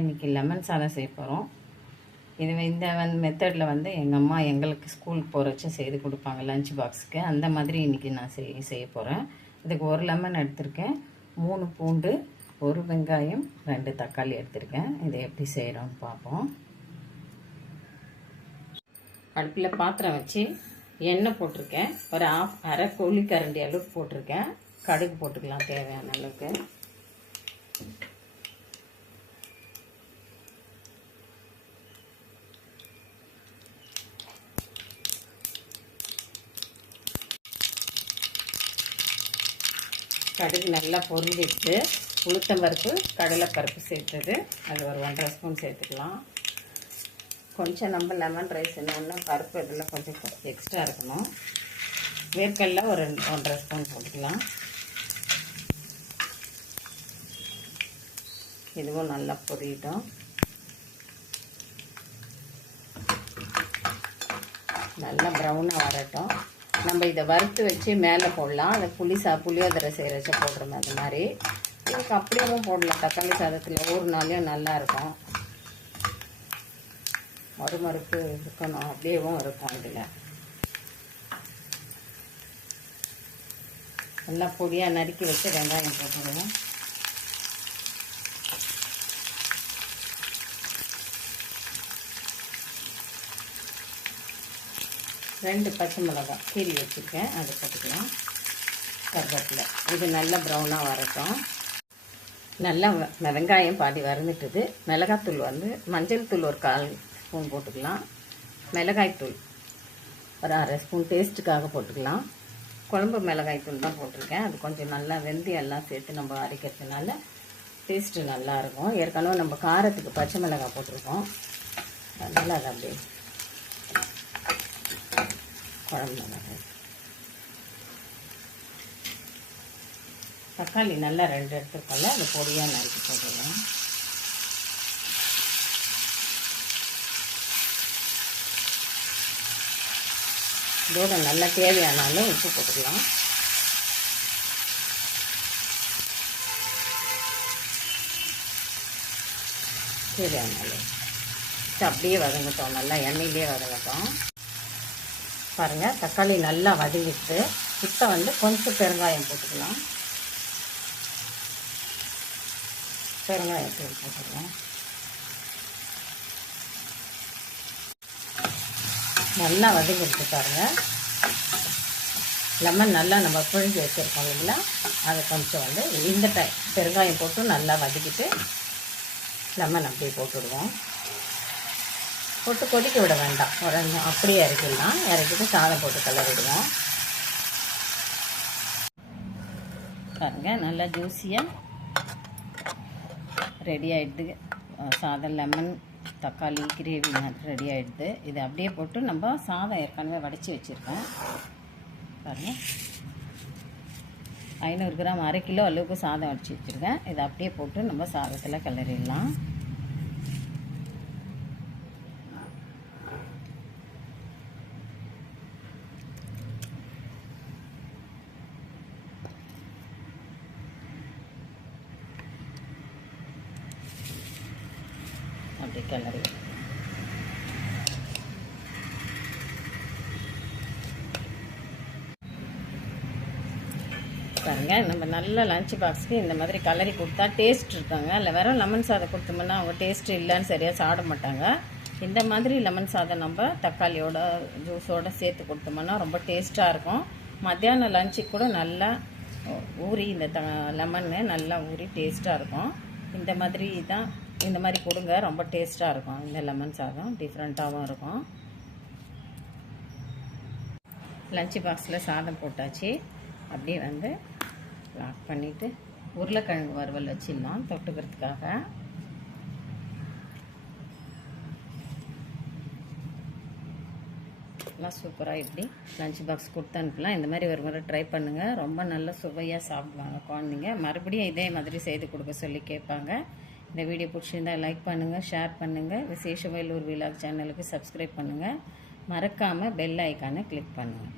இன்றைக்கி லெமன் சாதம் செய்ய போகிறோம் இது இந்த வந்து மெத்தடில் வந்து எங்கள் அம்மா எங்களுக்கு ஸ்கூலுக்கு போகிறச்ச செய்து கொடுப்பாங்க லஞ்ச் பாக்ஸுக்கு அந்த மாதிரி இன்றைக்கி நான் செய் செய்ய போகிறேன் இதுக்கு ஒரு லெமன் எடுத்திருக்கேன். மூணு பூண்டு ஒரு வெங்காயம் ரெண்டு தக்காளி எடுத்திருக்கேன். இதை எப்படி செய்கிறோம்னு பார்ப்போம். அடுப்பில் பாத்திரம் வச்சு எண்ணெய் போட்டிருக்கேன். ஒரு ஆஃப் அரை கோழி கரண்டி அளவுக்கு போட்டிருக்கேன். கடுகு போட்டுக்கலாம் தேவையான அளவுக்கு. கடுகு நல்லா பொருந்திட்டு உளுத்தம்பருப்பு கடலைப்பருப்பு சேர்த்தது. அது ஒரு ஒன்றரை ஸ்பூன் சேர்த்துக்கலாம். கொஞ்சம் நம்ம லெமன் ரைஸ் என்னன்னா பருப்பு இதில் கொஞ்சம் எக்ஸ்ட்ரா இருக்கணும். வேர்க்கடல ஒரு ஒன்றரை ஸ்பூன் போட்டுக்கலாம். இதுவும் நல்லா பொரியட்டும். நல்லா ப்ரௌனாக வரட்டும். நம்ம இதை வறுத்து வச்சு மேலே போடலாம். அதை புளி சா புளியோதரை செய்கிறச்ச போடுறோம் அது மாதிரி. இதுக்கு அப்படியேவும் போடலாம். தக்காளி சாதத்தில் ஒரு நாளையும் நல்லா இருக்கும். மறுமறுப்பு இருக்கணும். அப்படியேவும் இருக்கும் இதில். நல்லா பொடியாக நறுக்கி வச்சு வெங்காயம் போட்டுடுவோம் ரெண்டு பச்சை மிளகா கீரி வச்சுருக்கேன். அதை போட்டுக்கலாம். கருவேப்பிலை. இது நல்லா ப்ரௌனாக வரட்டும். நல்லா வெங்காயம் பாதி வறந்துட்டுது. மிளகாத்தூள் வந்து மஞ்சள் தூள் ஒரு கால் ஸ்பூன் போட்டுக்கலாம். மிளகாய்த்தூள் ஒரு அரை ஸ்பூன் டேஸ்ட்டுக்காக போட்டுக்கலாம். குழம்பு மிளகாய்த்தூள் தான் போட்டிருக்கேன். அது கொஞ்சம் நல்லா வெந்தயம் எல்லாம் சேர்த்து நம்ம அரைக்கிறதுனால டேஸ்ட்டு நல்லாயிருக்கும் ஏற்கனவே நம்ம காரத்துக்கு பச்சை மிளகாய் போட்டிருக்கோம். அதனால் அதை அப்படியே குழம்பு மிளகாய் தக்காளி நல்லா ரெண்டு எடுத்துருக்கோம்ல அந்த பொடியாக நறுக்கி போட்டுக்கலாம் இதோட நல்லா தேவையானாலும் உப்பு போட்டுக்கலாம். தேவையானாலும். அப்படியே வதங்கட்டும் நல்லா எண்ணெயிலே வதங்கட்டும். பாருங்கள் தக்காளி நல்லா வதங்கிட்டு இப்போ வந்து கொஞ்சம் பெருங்காயம் போட்டுக்கலாம். பெருங்காயத்தூள் போட்டுக்கலாம். நல்லா வதங்கிட்டு பாருங்கள் லெமன் நல்லா நம்ம புழிஞ்சு வச்சுருக்கோம் இல்லைங்களா? அதை கொஞ்சம் வந்து இந்த டைம் பெருங்காயம் போட்டு நல்லா வதக்கிட்டு லெமன் அப்படியே போட்டுடுவோம். போட்டு கொதிக்க விட வேண்டாம். உடனே அப்படியே இறக்கிடலாம். இறக்கிட்டு சாதம் போட்டு கிளறிடுவோம். பாருங்க நல்லா ஜூஸியாக ரெடி ஆகிடுது சாதம் லெமன் தக்காளி கிரேவி ரெடி ஆகிடுது இது அப்படியே போட்டு நம்ம சாதம் ஏற்கனவே வடித்து வச்சுருக்கேன் பாருங்கள் ஐநூறு கிராம் அரை கிலோ அளவுக்கு சாதம் வடித்து வச்சுருக்கேன். இதை அப்படியே போட்டு நம்ம சாதத்தில் கிளறிடலாம். அப்படி கிளறி. பாருங்க நம்ம நல்ல லஞ்ச் பாக்ஸ்க்கு இந்த மாதிரி கலரி கொடுத்தா டேஸ்ட் இருக்காங்க. இல்லை வெறும் லெமன் சாதம் கொடுத்தோம்னா அவங்க டேஸ்ட் இல்லைன்னு சரியாக சாப்பிட மாட்டாங்க. இந்த மாதிரி லெமன் சாதம் நம்ம தக்காளியோட ஜூஸோட சேர்த்து கொடுத்தோம்னா ரொம்ப டேஸ்ட்டாக இருக்கும். மத்தியானம் லஞ்சுக்கு கூட நல்லா ஊறி இந்த த லெமன்னு நல்லா ஊறி டேஸ்ட்டாக இருக்கும். இந்த மாதிரி தான் இந்த மாதிரி கொடுங்க. ரொம்ப டேஸ்ட்டாக இருக்கும். இந்த லெமன் சாதம் டிஃப்ரெண்ட்டாகவும் இருக்கும். லஞ்சு பாக்ஸில் சாதம் போட்டாச்சு. அப்படியே வந்து லாக் பண்ணிவிட்டு உருளைக்கிழங்கு வறுவல் வச்சிடலாம் தொட்டுக்கிறதுக்காக. எல்லாம் சூப்பராக இப்படி லஞ்ச் பாக்ஸ் கொடுத்து அனுப்பலாம். இந்த மாதிரி ஒரு முறை ட்ரை பண்ணுங்கள் ரொம்ப நல்லா சுவையாக சாப்பிடுவாங்க குழந்தைங்க. மறுபடியும் இதே மாதிரி செய்து கொடுக்க சொல்லி கேட்பாங்க. இந்த வீடியோ பிடிச்சிருந்தால் லைக் பண்ணுங்கள் ஷேர் பண்ணுங்கள் விசேஷ வேலூர் விலாக் சேனலுக்கு சப்ஸ்கிரைப் பண்ணுங்கள் மறக்காமல் பெல் ஐக்கானை கிளிக் பண்ணுங்கள்